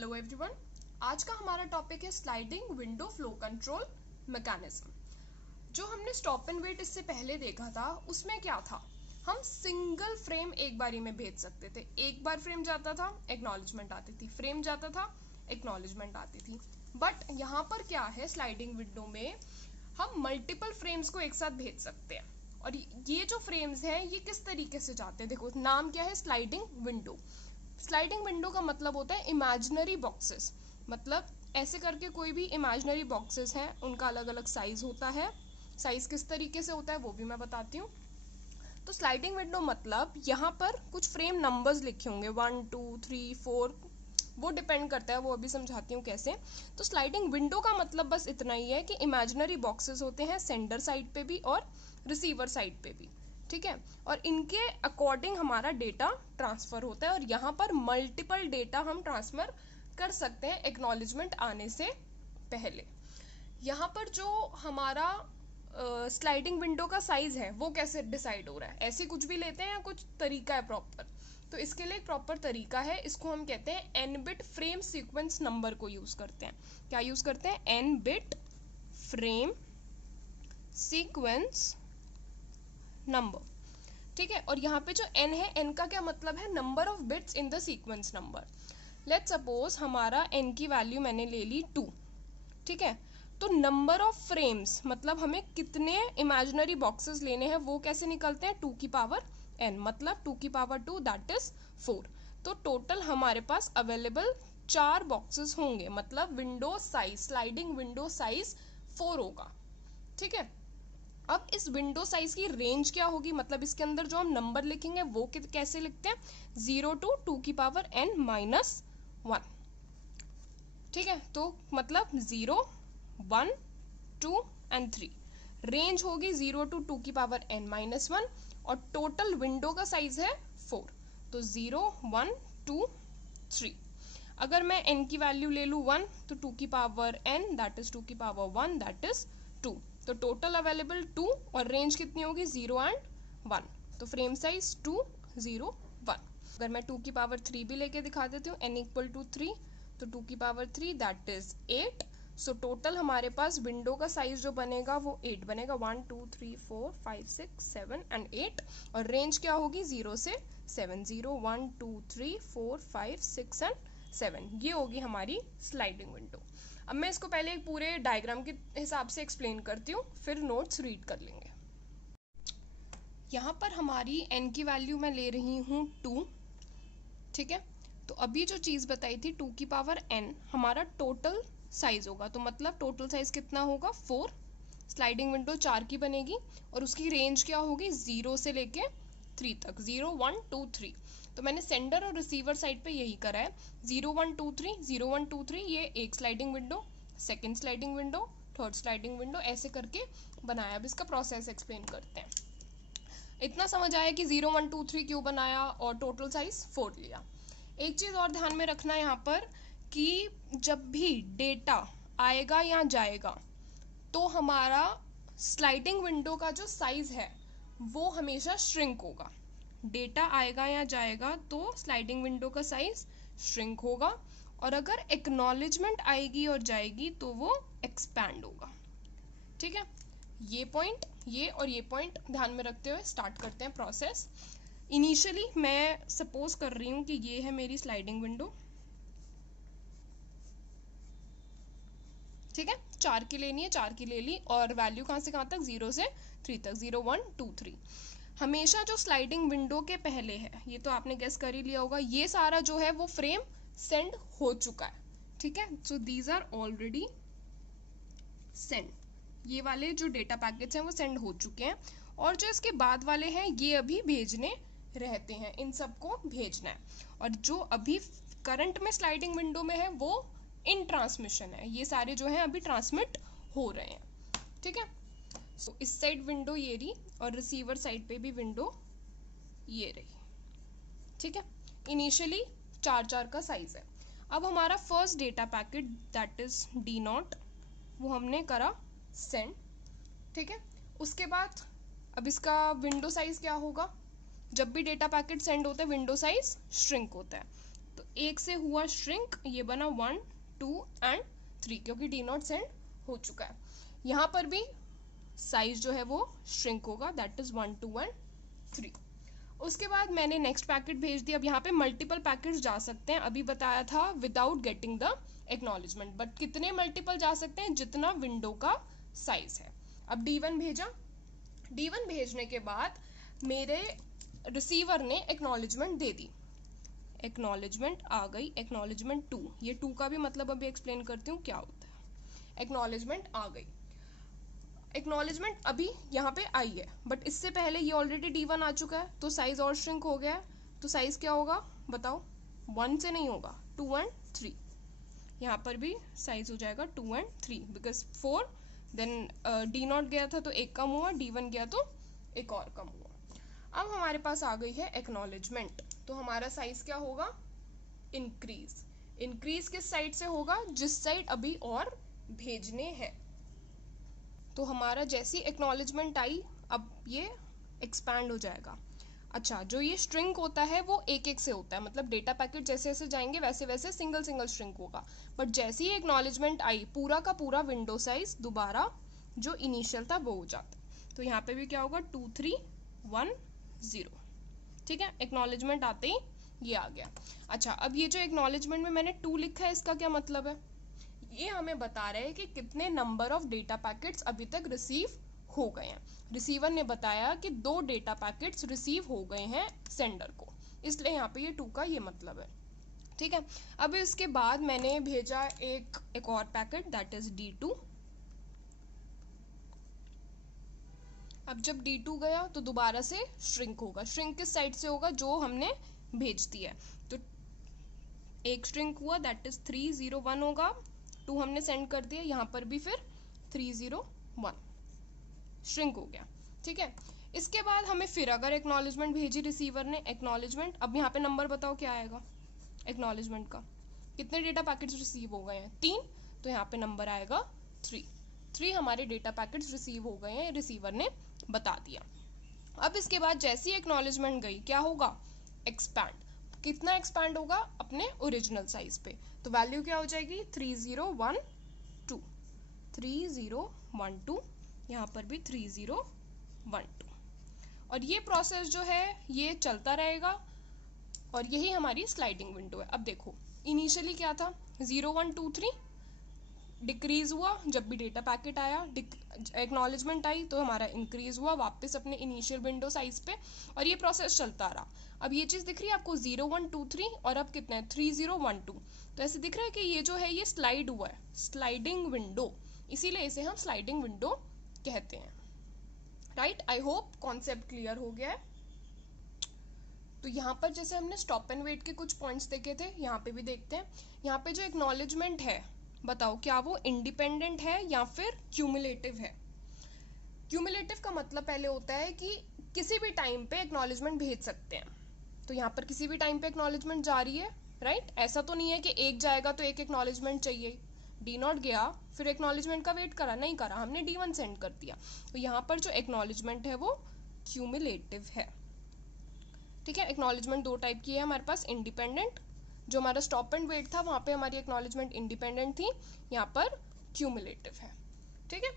Hello everyone, आज का हमारा टॉपिक है sliding window flow control mechanism. जो हमने स्टॉप एंड वेट इससे पहले देखा था उसमें क्या था, हम सिंगल फ्रेम एक बारी में भेज सकते थे। एक बार फ्रेम जाता था, एक्नॉलेजमेंट आती थी, फ्रेम जाता था, एक्नॉलेजमेंट आती थी। बट यहाँ पर क्या है, स्लाइडिंग विंडो में हम मल्टीपल फ्रेम्स को एक साथ भेज सकते हैं। और ये जो फ्रेम्स हैं ये किस तरीके से जाते हैं, देखो नाम क्या है, स्लाइडिंग विंडो। स्लाइडिंग विंडो का मतलब होता है इमेजिनरी बॉक्सेस, मतलब ऐसे करके कोई भी इमेजिनरी बॉक्सेस हैं, उनका अलग अलग साइज होता है। साइज किस तरीके से होता है वो भी मैं बताती हूँ। तो स्लाइडिंग विंडो मतलब यहाँ पर कुछ फ्रेम नंबर्स लिखे होंगे 1 2 3 4, वो डिपेंड करता है, वो अभी समझाती हूँ कैसे। तो स्लाइडिंग विंडो का मतलब बस इतना ही है कि इमेजिनरी बॉक्सेस होते हैं सेंडर साइड पे भी और रिसीवर साइड पे भी, ठीक है। और इनके अकॉर्डिंग हमारा डेटा ट्रांसफर होता है और यहाँ पर मल्टीपल डेटा हम ट्रांसफर कर सकते हैं एक्नॉलेजमेंट आने से पहले। यहाँ पर जो हमारा स्लाइडिंग विंडो का साइज है वो कैसे डिसाइड हो रहा है, ऐसे कुछ भी लेते हैं या कुछ तरीका है प्रॉपर? तो इसके लिए एक प्रॉपर तरीका है, इसको हम कहते हैं N bit frame sequence number को यूज करते हैं। क्या यूज करते हैं? N bit frame sequence number, ठीक है। और यहाँ पे जो n है, n का क्या मतलब है? Number of bits in the sequence number. Let's suppose हमारा n की वैल्यू मैंने ले ली 2, ठीक है। तो नंबर ऑफ फ्रेम्स मतलब हमें कितने इमेजिनरी बॉक्सेस लेने हैं वो कैसे निकलते हैं? 2 की पावर n, मतलब 2 की पावर 2 दैट इज 4। तो टोटल हमारे पास अवेलेबल 4 बॉक्सेस होंगे, मतलब window size, sliding window size 4 होगा, ठीक है। अब इस विंडो साइज की रेंज क्या होगी, मतलब इसके अंदर जो हम नंबर लिखेंगे वो कैसे लिखते हैं? 0 to 2 की पावर n माइनस 1, ठीक है। तो मतलब 0 1 2 and 3, रेंज होगी 0 to 2 की पावर n माइनस 1 और टोटल विंडो का साइज है 4, तो 0 1 2 3। अगर मैं n की वैल्यू ले लूँ 1 तो 2 की पावर n दैट इज 2 की पावर 1 दैट इज 2, तो टोटल अवेलेबल 2 और रेंज कितनी होगी? 0 and 1, तो फ्रेम साइज 2 0 1। अगर मैं 2 की पावर 3 भी लेके दिखा देती हूँ, n इक्वल टू 3, तो 2 की power 3 that is 8। So total हमारे पास विंडो का साइज जो बनेगा वो 8 बनेगा, 1 2 3 4 5 6 7 and 8। और रेंज क्या होगी? 0 से 7, 0 1 2 3 4 5 6 and 7, ये होगी हमारी स्लाइडिंग विंडो। अब मैं इसको पहले एक पूरे डायग्राम के हिसाब से एक्सप्लेन करती हूँ, फिर नोट्स रीड कर लेंगे। यहाँ पर हमारी n की वैल्यू मैं ले रही हूँ 2, ठीक है। तो अभी जो चीज़ बताई थी 2 की पावर n हमारा टोटल साइज होगा, तो मतलब टोटल साइज कितना होगा? 4। स्लाइडिंग विंडो 4 की बनेगी और उसकी रेंज क्या होगी? 0 से लेके 3 तक, 0 1 2 3। तो मैंने सेंडर और रिसीवर साइड पे यही करा है, 0 1 2 3 0 1 2 3, ये एक sliding window, second sliding window, third sliding window, ऐसे करके बनाया। अब इसका प्रोसेस एक्सप्लेन करते हैं। इतना समझ आया कि 0 1 2 3 क्यों बनाया और टोटल साइज 4 लिया। एक चीज़ और ध्यान में रखना यहाँ पर कि जब भी डेटा आएगा या जाएगा तो हमारा स्लाइडिंग विंडो का जो साइज है वो हमेशा श्रिंक होगा। डेटा आएगा या जाएगा तो स्लाइडिंग विंडो का साइज श्रिंक होगा, और अगर एक्नॉलेजमेंट आएगी और जाएगी तो वो एक्सपैंड होगा, ठीक है। ये पॉइंट, ये और ये पॉइंट ध्यान में रखते हुए स्टार्ट करते हैं प्रोसेस। इनिशियली मैं सपोज कर रही हूँ कि ये है मेरी स्लाइडिंग विंडो, ठीक है। 4 की लेनी है, 4 की ले ली, और वैल्यू कहाँ से कहाँ तक? 0 से 3 तक, 0 1 2 3। हमेशा जो स्लाइडिंग विंडो के पहले है, ये तो आपने गेस कर ही लिया होगा, ये सारा जो है वो फ्रेम सेंड हो चुका है, ठीक है। So these are already send, ये वाले जो डेटा पैकेट्स हैं वो सेंड हो चुके हैं, और जो इसके बाद वाले हैं ये अभी भेजने रहते हैं, इन सबको भेजना है। और जो अभी करंट में स्लाइडिंग विंडो में है वो इन ट्रांसमिशन है, ये सारे जो हैं अभी ट्रांसमिट हो रहे हैं, ठीक है। सो इस साइड विंडो ये रही और रिसीवर साइड पे भी विंडो ये रही, ठीक है। इनिशियली 4 का साइज है। अब हमारा first data packet that is D0 वो हमने करा सेंड, ठीक है। उसके बाद अब इसका विंडो साइज क्या होगा? जब भी डेटा पैकेट सेंड होता है विंडो साइज श्रिंक होता है, तो एक से हुआ श्रिंक, ये बना 1 2 एंड 3 क्योंकि डी नॉट सेंड हो चुका है। यहाँ पर भी साइज जो है वो श्रिंक होगा, दैट इज 1 2 एंड 3। उसके बाद मैंने नेक्स्ट पैकेट भेज दिया। अब यहाँ पे मल्टीपल पैकेट्स जा सकते हैं, अभी बताया था without getting the acknowledgement, but कितने मल्टीपल जा सकते हैं, जितना विंडो का साइज है। अब D1 भेजा, D1 भेजने के बाद मेरे रिसीवर ने एक्नॉलेजमेंट दे दी, एक्नॉलेजमेंट आ गई, एक्नॉलेजमेंट 2, ये 2 का भी मतलब अभी एक्सप्लेन करती हूँ क्या होता है। एक्नॉलेजमेंट आ गई, एक्नॉलेजमेंट अभी यहाँ पे आई है, बट इससे पहले ये ऑलरेडी D1 आ चुका है, तो साइज और श्रिंक हो गया है। तो साइज क्या होगा बताओ, 1 से नहीं होगा, 2 एंड 3। यहाँ पर भी साइज हो जाएगा 2 and 3 because 4 then D not गया था तो एक कम हुआ, D1 गया तो एक और कम हुआ। अब हमारे पास आ गई है एक्नॉलेजमेंट, तो हमारा साइज क्या होगा, इंक्रीज। इंक्रीज किस साइड से होगा, जिस साइड अभी और भेजने हैं। तो हमारा जैसी एक्नॉलेजमेंट आई, अब ये एक्सपैंड हो जाएगा। अच्छा, जो ये स्ट्रिंग होता है वो एक एक से होता है, मतलब डेटा पैकेट जैसे जैसे जाएंगे वैसे वैसे सिंगल सिंगल स्ट्रिंग होगा, बट जैसे ही एक्नॉलेजमेंट आई पूरा का पूरा विंडो साइज दोबारा जो इनिशियल था वो हो जाता है। तो यहाँ पे भी क्या होगा, 2 3 1 0। ठीक है, एक्नॉलेजमेंट आते ही ये आ गया। अच्छा, अब ये जो एक्नॉलेजमेंट में मैंने 2 लिखा है, इसका क्या मतलब है, ये हमें बता रहे हैं कि कितने नंबर ऑफ डेटा पैकेट्स अभी तक रिसीव हो गए हैं। रिसीवर ने बताया कि 2 डेटा पैकेट्स रिसीव हो गए हैं सेंडर को, इसलिए यहाँ पे ये 2 का ये मतलब है। ठीक है, अब इसके बाद मैंने भेजा एक और पैकेट, दैट इज D2। अब जब D2 गया तो दोबारा से श्रिंक होगा। श्रिंक किस साइड से होगा, जो हमने भेज दिया है। तो एक श्रिंक हुआ, दैट इज 301 होगा, 2 हमने सेंड कर दिया, यहाँ पर भी फिर 301 श्रिंक हो गया। ठीक है, इसके बाद हमें फिर अगर एक्नॉलेजमेंट भेजी रिसीवर ने, एक्नॉलेजमेंट, अब यहाँ पे नंबर बताओ क्या आएगा एक्नॉलेजमेंट का, कितने डेटा पैकेट्स रिसीव हो गए हैं, 3, तो यहाँ पे नंबर आएगा 3 हमारे डेटा पैकेट्स रिसीव हो गए हैं, रिसीवर ने बता दिया। अब इसके बाद जैसी एक्नॉलेजमेंट गई क्या होगा, एक्सपैंड। कितना एक्सपैंड होगा, अपने ओरिजिनल साइज पे, तो वैल्यू क्या हो जाएगी, 3012, 3012, यहाँ पर भी 3012। और ये प्रोसेस जो है ये चलता रहेगा, और यही हमारी स्लाइडिंग विंडो है। अब देखो इनिशियली क्या था, 0 1 2 3 डिक्रीज हुआ, जब भी डेटा पैकेट आया एक्नॉलेजमेंट आई तो हमारा इंक्रीज हुआ वापस अपने इनिशियल विंडो साइज पे, और ये प्रोसेस चलता रहा। अब ये चीज़ दिख रही है आपको 0 1 2 3, और अब कितना है 3 0 1 2, तो ऐसे दिख रहा है कि ये जो है ये स्लाइड हुआ है, स्लाइडिंग विंडो, इसीलिए इसे हम स्लाइडिंग विंडो कहते हैं। Right, I hope concept clear हो गया है। तो यहाँ पर जैसे हमने स्टॉप एंड वेट के कुछ पॉइंट्स देखे थे, यहाँ पे भी देखते हैं। यहाँ पे जो एक्नॉलेजमेंट है बताओ क्या वो इंडिपेंडेंट है या फिर क्यूमुलेटिव है। क्यूमुलेटिव का मतलब पहले होता है कि किसी भी टाइम पे एक्नॉलेजमेंट भेज सकते हैं, तो यहाँ पर किसी भी टाइम पे एक्नॉलेजमेंट जारी है। राइट, ऐसा तो नहीं है कि एक जाएगा तो एक एक्नॉलेजमेंट चाहिए, डी नॉट गया फिर एक्नॉलेजमेंट का वेट करा, नहीं करा, हमने D1 सेंड कर दिया। तो यहाँ पर जो एक्नॉलेजमेंट है वो क्यूमुलेटिव है। ठीक है, एक्नॉलेजमेंट 2 टाइप की है हमारे पास, इंडिपेंडेंट, जो हमारा स्टॉप एंड वेट था वहाँ पे हमारी एक्नॉलेजमेंट इंडिपेंडेंट थी, यहाँ पर क्यूमुलेटिव है। ठीक है,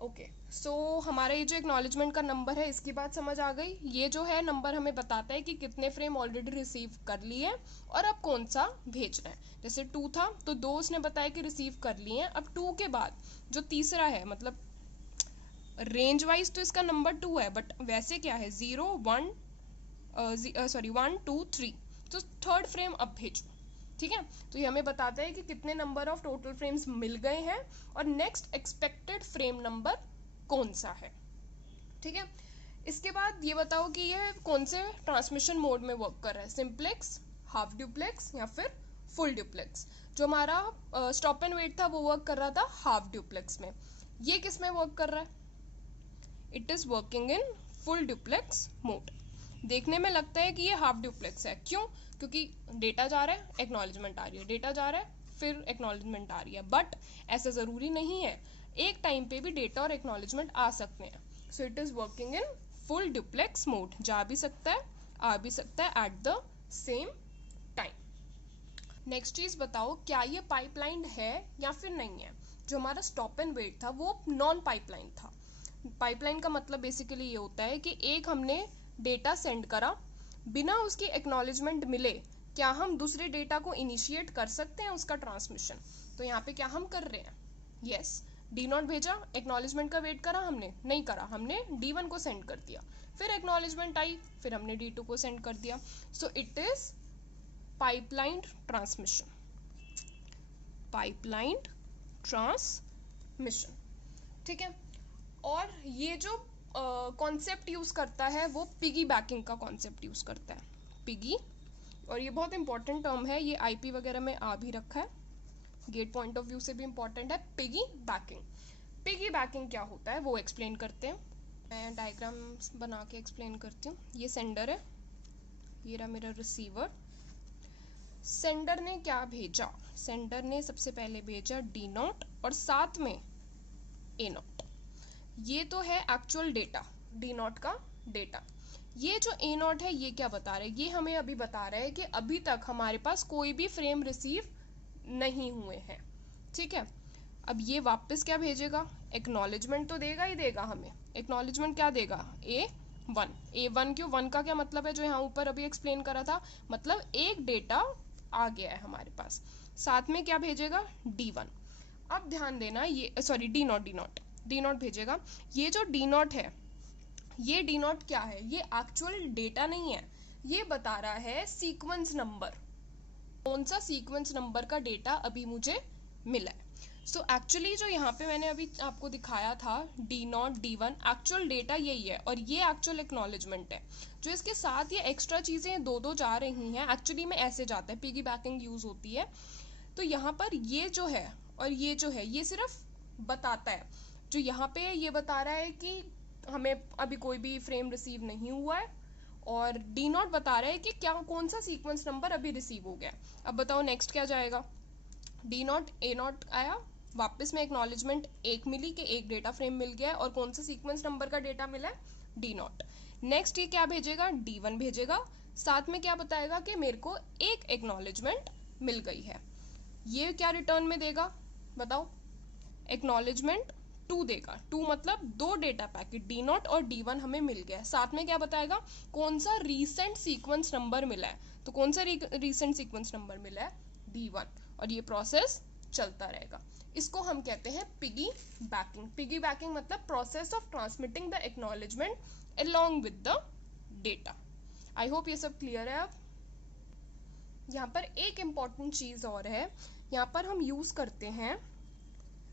ओके, सो हमारा ये जो एक्नॉलेजमेंट का नंबर है इसकी बात समझ आ गई। ये जो है नंबर हमें बताता है कि कितने फ्रेम ऑलरेडी रिसीव कर लिए और अब कौन सा भेजना है। जैसे 2 था तो 2 उसने बताया कि रिसीव कर लिए हैं, अब 2 के बाद जो तीसरा है, मतलब रेंज वाइज तो इसका नंबर 2 है, बट वैसे क्या है 0 1 1 2 3, तो थर्ड फ्रेम अब भेजो। ठीक है, तो ये हमें बताता है कि कितने नंबर ऑफ टोटल फ्रेम्स मिल गए हैं और नेक्स्ट एक्सपेक्टेड फ्रेम नंबर कौन सा है। ठीक है, इसके बाद ये बताओ कि ये कौन से ट्रांसमिशन मोड में वर्क कर रहा है, सिंप्लेक्स, हाफ ड्यूप्लेक्स या फिर फुल ड्यूप्लेक्स। जो हमारा स्टॉप एंड वेट था वो वर्क कर रहा था हाफ ड्यूप्लेक्स में, ये किस में वर्क कर रहा है, it is working in full duplex mode. देखने में लगता है कि ये हाफ ड्यूप्लेक्स है, क्यों, क्योंकि डेटा जा रहा है एक्नॉलेजमेंट आ रही है, डेटा जा रहा है फिर एक्नॉलेजमेंट आ रही है, बट ऐसा ज़रूरी नहीं है, एक टाइम पे भी डेटा और एक्नॉलेजमेंट आ सकते हैं। So it is working in full duplex mode, जा भी सकता है आ भी सकता है at the same time. Next चीज बताओ, क्या ये पाइपलाइन है या फिर नहीं है। जो हमारा स्टॉप एंड वेट था वो नॉन पाइपलाइन था। पाइपलाइन का मतलब बेसिकली ये होता है कि एक हमने डेटा सेंड करा, बिना उसकी एक्नॉलेजमेंट मिले क्या हम दूसरे डेटा को इनिशिएट कर सकते हैं उसका ट्रांसमिशन। तो यहाँ पे क्या हम कर रहे हैं, यस, D0 भेजा, एक्नॉलेजमेंट का वेट करा, हमने नहीं करा, हमने D1 को सेंड कर दिया, फिर एक्नॉलेजमेंट आई, फिर हमने D2 को सेंड कर दिया। So it is pipeline transmission, pipeline transmission, ठीक है। और ये जो कॉन्सेप्ट यूज करता है वो पिगी बैकिंग का कॉन्सेप्ट यूज करता है, पिगी। और ये बहुत इंपॉर्टेंट टर्म है, ये आईपी वगैरह में आ भी रखा है, गेट पॉइंट ऑफ व्यू से भी इंपॉर्टेंट है। पिगी बैकिंग, पिगी बैकिंग क्या होता है वो एक्सप्लेन करते हैं। मैं डायग्राम बना के एक्सप्लेन करती हूँ। ये सेंडर है, ये रहा मेरा रिसीवर। सेंडर ने क्या भेजा, सेंडर ने सबसे पहले भेजा D0 और साथ में A0। ये तो है एक्चुअल डेटा, D0 का डेटा। ये जो A0 है ये क्या बता रहा है, ये हमें अभी बता रहा है कि अभी तक हमारे पास कोई भी फ्रेम रिसीव नहीं हुए हैं, ठीक है। अब ये वापस क्या भेजेगा, एक्नॉलेजमेंट तो देगा ही देगा हमें। एक्नॉलेजमेंट क्या देगा, A1। A1 क्यों, 1 का क्या मतलब है जो यहाँ ऊपर अभी एक्सप्लेन करा था, मतलब एक डेटा आ गया है हमारे पास। साथ में क्या भेजेगा, D1। अब ध्यान देना, ये सॉरी D0 भेजेगा। ये जो D0 है, ये D0 क्या है, ये एक्चुअल डेटा नहीं है, ये बता रहा है सीक्वेंस नंबर, कौन सा सीक्वेंस नंबर का डेटा अभी मुझे मिला है। सो एक्चुअली जो यहाँ पे मैंने अभी आपको दिखाया था D0 D1, एक्चुअल डेटा यही है और ये एक्चुअल एक्नॉलेजमेंट है। जो इसके साथ ये एक्स्ट्रा चीजें दो जा रही हैं, एक्चुअली में ऐसे जाता है, पिगी बैकिंग यूज होती है। तो यहाँ पर ये जो है और ये जो है ये सिर्फ बताता है, जो यहाँ पे ये बता रहा है कि हमें अभी कोई भी फ्रेम रिसीव नहीं हुआ है, और D0 बता रहा है कि क्या कौन सा सीक्वेंस नंबर अभी रिसीव हो गया। अब बताओ नेक्स्ट क्या जाएगा, D0 A0 आया, वापस में एक्नॉलेजमेंट एक मिली कि एक डेटा फ्रेम मिल गया है और कौन सा सीक्वेंस नंबर का डेटा मिला है, D0। नेक्स्ट ये क्या भेजेगा, D1 भेजेगा, साथ में क्या बताएगा कि मेरे को एक एक्नॉलेजमेंट मिल गई है। ये क्या रिटर्न में देगा बताओ, एक्नॉलेजमेंट 2 देगा। 2 मतलब 2 डेटा पैकेट D0 और D1 हमें मिल गया है। साथ में क्या बताएगा, कौन सा रीसेंट सीक्वेंस नंबर मिला है, तो कौन सा रीसेंट सीक्वेंस नंबर मिला है, D1। और ये प्रोसेस चलता रहेगा। इसको हम कहते हैं पिगी बैकिंग। पिगी बैकिंग मतलब process of transmitting the acknowledgement along with the data. I hope ये सब क्लियर है। अब यहाँ पर एक इम्पॉर्टेंट चीज और है, यहाँ पर हम यूज करते हैं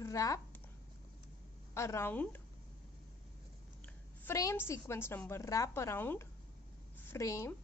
wrap around frame sequence number, wrap around frame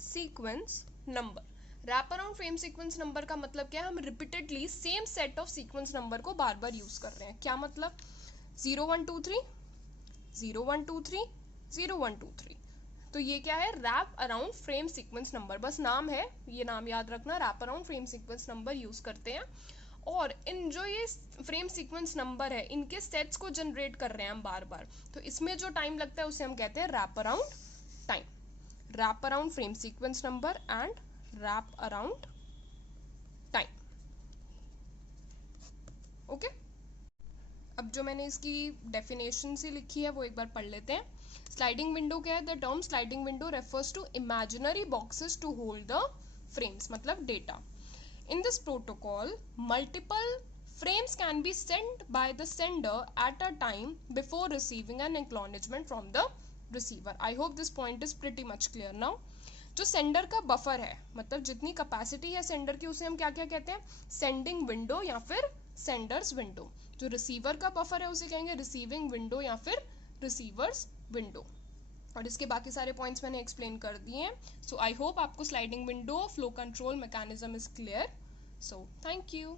sequence number. Wrap around frame sequence number का मतलब क्या है, हम repeatedly same set of sequence number को बार बार यूज कर रहे हैं। क्या मतलब, 0123 0123 0123, तो ये क्या है, wrap around frame sequence number. बस नाम है, ये नाम याद रखना, wrap around frame sequence number use करते हैं। और इन जो ये फ्रेम सीक्वेंस नंबर है इनके सेट्स को जनरेट कर रहे हैं हम बार बार, तो इसमें जो टाइम लगता है उसे हम कहते हैं wrap around time. Wrap around frame sequence number and wrap around time. Okay, अब जो मैंने इसकी डेफिनेशन सी लिखी है वो एक बार पढ़ लेते हैं। स्लाइडिंग विंडो क्या है, the term sliding window refers to imaginary boxes to hold the frames, मतलब data. In this protocol, multiple frames can be sent by the sender at a time before receiving an acknowledgement from the receiver. I hope this point is pretty much clear now. जो sender का buffer है, मतलब जितनी capacity है sender की, उसे हम क्या क्या कहते हैं, सेंडिंग विंडो या फिर सेंडर्स विंडो। जो रिसीवर का बफर है उसे कहेंगे रिसीविंग विंडो या फिर रिसीवर्स विंडो। और इसके बाकी सारे पॉइंट्स मैंने एक्सप्लेन कर दिए हैं। सो आई होप आपको sliding window flow control mechanism is clear. So thank you.